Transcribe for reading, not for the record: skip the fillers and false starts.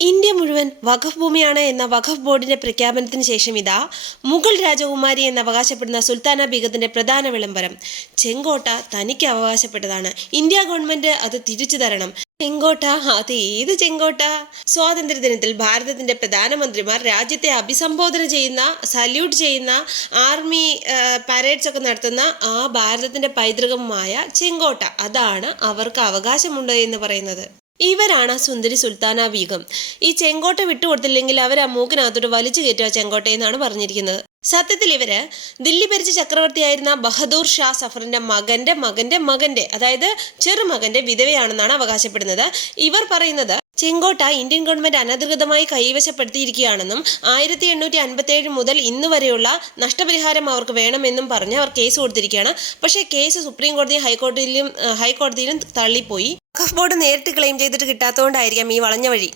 India മുഴുവൻ വഖഫ് ഭൂമിയാണ് എന്ന വഖഫ് ബോർഡിന്റെ പ്രഖ്യാപനത്തിന് ശേഷം ഇതാ മുഗൾ രാജകുമാരി എന്ന് അവകാശപ്പെടുന്ന സുൽത്താന ബീഗത്തിന്റെ പ്രധാന വിളംബരം. ചെങ്കോട്ട തനിക്ക് അവകാശപ്പെട്ടതാണ്, ഇന്ത്യ ഗവൺമെന്റ് അത് തിരിച്ചു തരണം. ചെങ്കോട്ട? അത് ഏത് ചെങ്കോട്ട? സ്വാതന്ത്ര്യദിനത്തിൽ ഭാരതത്തിന്റെ പ്രധാനമന്ത്രിമാർ രാജ്യത്തെ അഭിസംബോധന ചെയ്യുന്ന, സല്യൂട്ട് ചെയ്യുന്ന, ആർമി പരേഡ്സ് ഒക്കെ നടത്തുന്ന ആ ഭാരതത്തിന്റെ പൈതൃകമായ ചെങ്കോട്ട, അതാണ് അവർക്ക് അവകാശമുണ്ട് എന്ന് പറയുന്നത്. ഇവരാണ് സുന്ദരി സുൽത്താന ബീഗം. ഈ ചെങ്കോട്ട വിട്ടുകൊടുത്തില്ലെങ്കിൽ അവർ ആ മൂക്കിനകത്തോട്ട് വലിച്ചു കയറ്റുക ചെങ്കോട്ടയെന്നാണ് പറഞ്ഞിരിക്കുന്നത്. സത്യത്തിൽ ഇവര് ദില്ലി ഭരിച്ച ചക്രവർത്തിയായിരുന്ന ബഹദൂർ ഷാ സഫറിന്റെ മകന്റെ അതായത് ചെറുമകന്റെ വിധവയാണെന്നാണ് അവകാശപ്പെടുന്നത്. ഇവർ പറയുന്നത് ചെങ്കോട്ട ഇന്ത്യൻ ഗവൺമെന്റ് അനധികൃതമായി കൈവശപ്പെടുത്തിയിരിക്കുകയാണെന്നും 1857 മുതൽ ഇന്ന് വരെയുള്ള നഷ്ടപരിഹാരം അവർക്ക് വേണമെന്നും പറഞ്ഞ് അവർ കേസ് കൊടുത്തിരിക്കുകയാണ്. പക്ഷേ കേസ് സുപ്രീം കോടതിയും ഹൈക്കോടതിയിലും തള്ളിപ്പോയി. വഖഫ് ബോർഡ് നേരിട്ട് ക്ലെയിം ചെയ്തിട്ട് കിട്ടാത്തതുകൊണ്ടായിരിക്കാം ഈ വളഞ്ഞ വഴി.